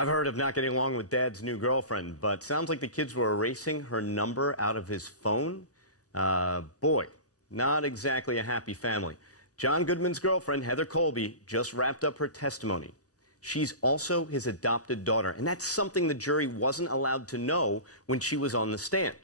I've heard of not getting along with Dad's new girlfriend, but sounds like the kids were erasing her number out of his phone. Boy, not exactly a happy family. John Goodman's girlfriend, Heather Colby, just wrapped up her testimony. She's also his adopted daughter, and that's something the jury wasn't allowed to know when she was on the stand.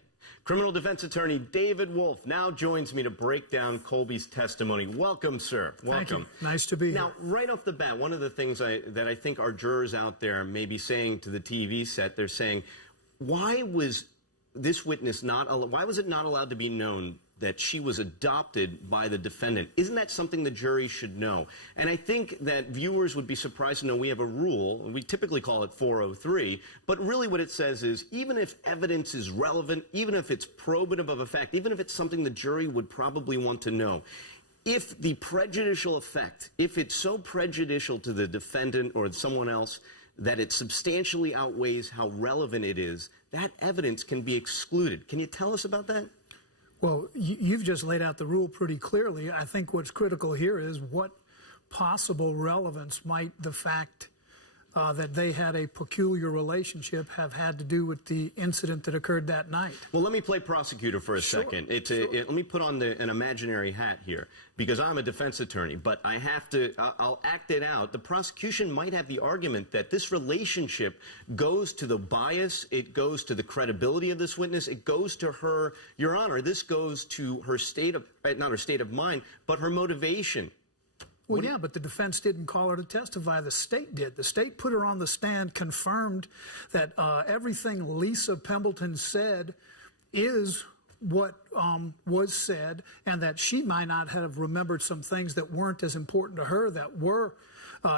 Criminal defense attorney David Wolfe now joins me to break down Colby's testimony. Welcome, sir. Welcome. Thank you. Nice to be here. Now, right off the bat, one of the things that I think our jurors out there may be saying to the TV set, they're saying, why was this witness why was it not allowed to be known that she was adopted by the defendant? Isn't that something the jury should know? And I think that viewers would be surprised to know we have a rule, and we typically call it 403, but really what it says is even if evidence is relevant, even if it's probative of a fact, even if it's something the jury would probably want to know, if the prejudicial effect, if it's so prejudicial to the defendant or someone else that it substantially outweighs how relevant it is, that evidence can be excluded. Can you tell us about that? Well, you've just laid out the rule pretty clearly. I think what's critical here is what possible relevance might the fact that they had a peculiar relationship have had to do with the incident that occurred that night. Well, let me play prosecutor for a second. Let me put on an imaginary hat here, because I'm a defense attorney, but I have to, I'll act it out. The prosecution might have the argument that this relationship goes to the bias, it goes to the credibility of this witness, it goes to her, Your Honor, this goes to her state of, not her state of mind, but her motivation. Well, yeah, but the defense didn't call her to testify. The state did. The state put her on the stand, confirmed that everything Lisa Pembleton said is what was said, and that she might not have remembered some things that weren't as important to her that were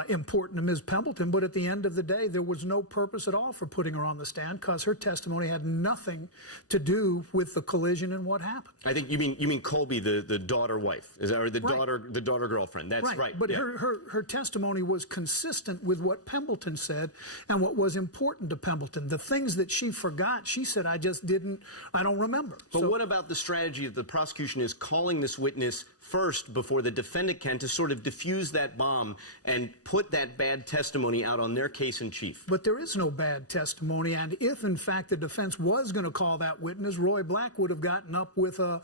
important to Ms. Pembleton. But at the end of the day, there was no purpose at all for putting her on the stand because her testimony had nothing to do with the collision and what happened. I think you mean Colby, the daughter wife, is that, or the right. daughter girlfriend? That's right. But yeah. her testimony was consistent with what Pembleton said and what was important to Pembleton. The things that she forgot, she said, I don't remember. But what about the strategy that the prosecution is calling this witness first before the defendant can to sort of diffuse that bomb and put that bad testimony out on their case in chief? But there is no bad testimony, and if in fact the defense was going to call that witness, Roy Black would have gotten up with a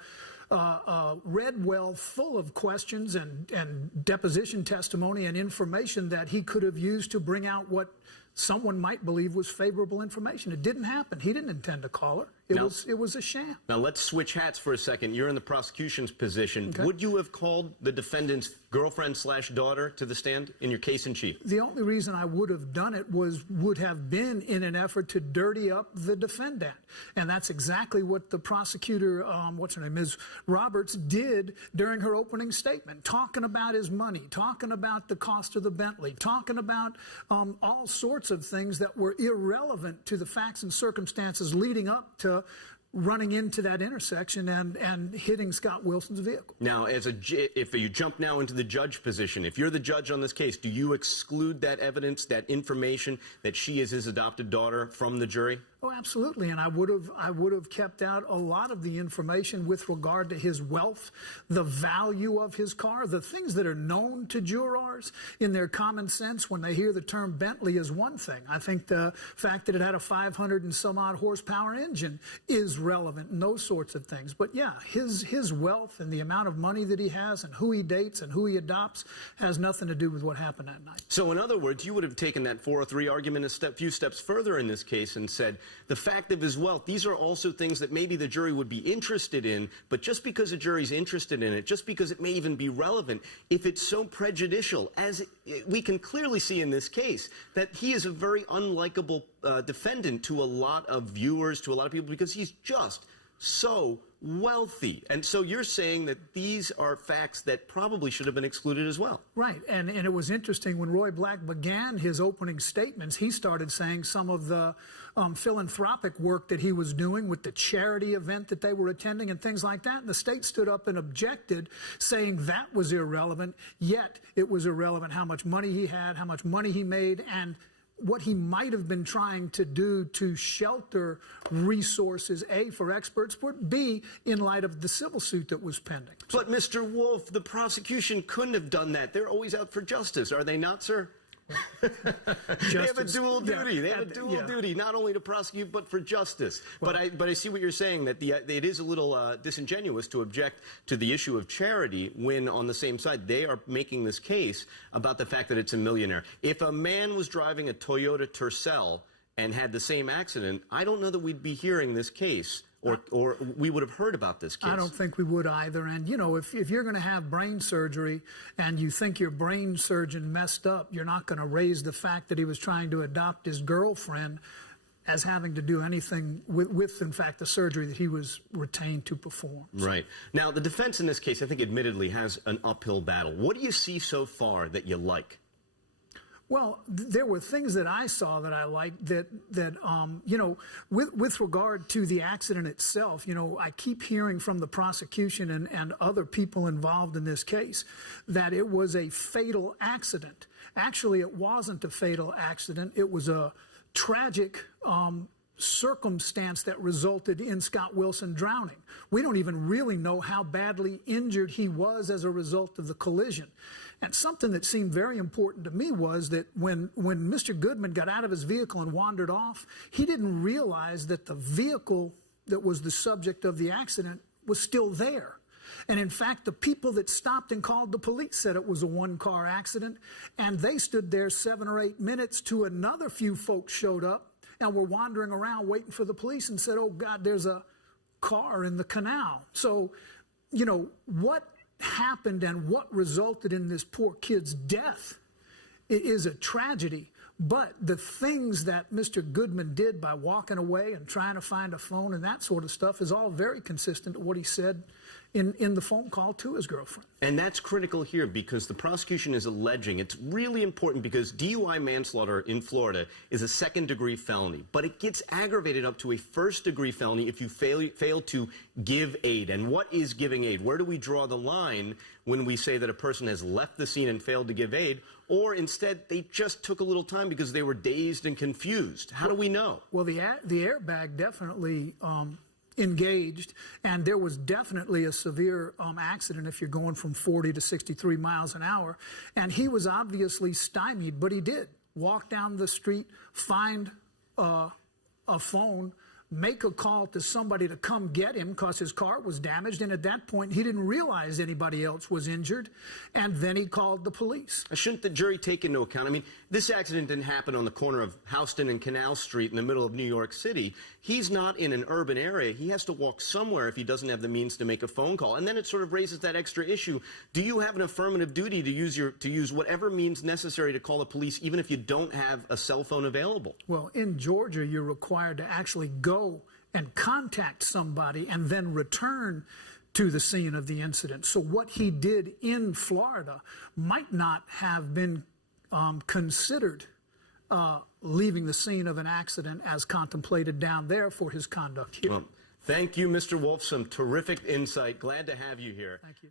red well full of questions and deposition testimony and information that he could have used to bring out what someone might believe was favorable information. It didn't happen. He didn't intend to call her. It was a sham. Now let's switch hats for a second. You're in the prosecution's position. Okay. Would you have called the defendant's girlfriend/daughter to the stand in your case in chief? The only reason I would have done it would have been in an effort to dirty up the defendant. And that's exactly what the prosecutor, what's her name, Ms. Roberts, did during her opening statement, talking about his money, talking about the cost of the Bentley, talking about all sorts of things that were irrelevant to the facts and circumstances leading up to running into that intersection and hitting Scott Wilson's vehicle. Now, if you jump now into the judge position, if you're the judge on this case, do you exclude that evidence, that information that she is his adopted daughter from the jury? Oh, absolutely, and I would have kept out a lot of the information with regard to his wealth, the value of his car, the things that are known to jurors in their common sense when they hear the term Bentley is one thing. I think the fact that it had a 500 and some odd horsepower engine is relevant and those sorts of things. But yeah, his wealth and the amount of money that he has and who he dates and who he adopts has nothing to do with what happened that night. So in other words, you would have taken that 403 argument a few steps further in this case and said, the fact of his wealth, these are also things that maybe the jury would be interested in, but just because a jury's interested in it, just because it may even be relevant, if it's so prejudicial, as we can clearly see in this case, that he is a very unlikable defendant to a lot of viewers, to a lot of people, because he's just so wealthy. And so you're saying that these are facts that probably should have been excluded as well. Right. And it was interesting when Roy Black began his opening statements, he started saying some of the philanthropic work that he was doing with the charity event that they were attending and things like that. And the state stood up and objected, saying that was irrelevant, yet it was irrelevant how much money he had, how much money he made, and what he might have been trying to do to shelter resources, A, for experts, but B, in light of the civil suit that was pending. But Mr. Wolfe, the prosecution couldn't have done that. They're always out for justice, are they not, sir? They have a dual duty. They have a dual duty, not only to prosecute but for justice. Well, but I see what you're saying, that it is a little disingenuous to object to the issue of charity when on the same side they are making this case about the fact that it's a millionaire. If a man was driving a Toyota Tercel and had the same accident, I don't know that we'd be hearing this case. Or we would have heard about this case. I don't think we would either. And, you know, if you're going to have brain surgery and you think your brain surgeon messed up, you're not going to raise the fact that he was trying to adopt his girlfriend as having to do anything with, in fact, the surgery that he was retained to perform. Right. Now, the defense in this case, I think, admittedly, has an uphill battle. What do you see so far that you like? Well, there were things that I saw that I liked that you know, with regard to the accident itself, you know, I keep hearing from the prosecution and other people involved in this case that it was a fatal accident. Actually, it wasn't a fatal accident. It was a tragic circumstance that resulted in Scott Wilson drowning. We don't even really know how badly injured he was as a result of the collision. And something that seemed very important to me was that when Mr. Goodman got out of his vehicle and wandered off, he didn't realize that the vehicle that was the subject of the accident was still there. And in fact, the people that stopped and called the police said it was a one-car accident, and they stood there 7 or 8 minutes till another few folks showed up and were wandering around waiting for the police and said, oh, God, there's a car in the canal. So, you know, what happened and what resulted in this poor kid's death is a tragedy. But the things that Mr. Goodman did by walking away and trying to find a phone and that sort of stuff is all very consistent to what he said in the phone call to his girlfriend. And that's critical here because the prosecution is alleging, it's really important because DUI manslaughter in Florida is a second-degree felony, but it gets aggravated up to a first-degree felony if you fail to give aid. And what is giving aid? Where do we draw the line when we say that a person has left the scene and failed to give aid, or instead they just took a little time because they were dazed and confused? How do we know? Well, the airbag definitely engaged, and there was definitely a severe accident if you're going from 40 to 63 miles an hour, and he was obviously stymied, but he did walk down the street, find a phone, make a call to somebody to come get him because his car was damaged, and at that point he didn't realize anybody else was injured, and then he called the police. Shouldn't the jury take into account, I mean, this accident didn't happen on the corner of Houston and Canal Street in the middle of New York City. He's not in an urban area. He has to walk somewhere if he doesn't have the means to make a phone call. And then it sort of raises that extra issue. Do you have an affirmative duty to use whatever means necessary to call the police, even if you don't have a cell phone available? Well, in Georgia, you're required to actually go and contact somebody and then return to the scene of the incident. So what he did in Florida might not have been considered leaving the scene of an accident as contemplated down there for his conduct here. Well, thank you, Mr. Wolfe. Some terrific insight. Glad to have you here. Thank you.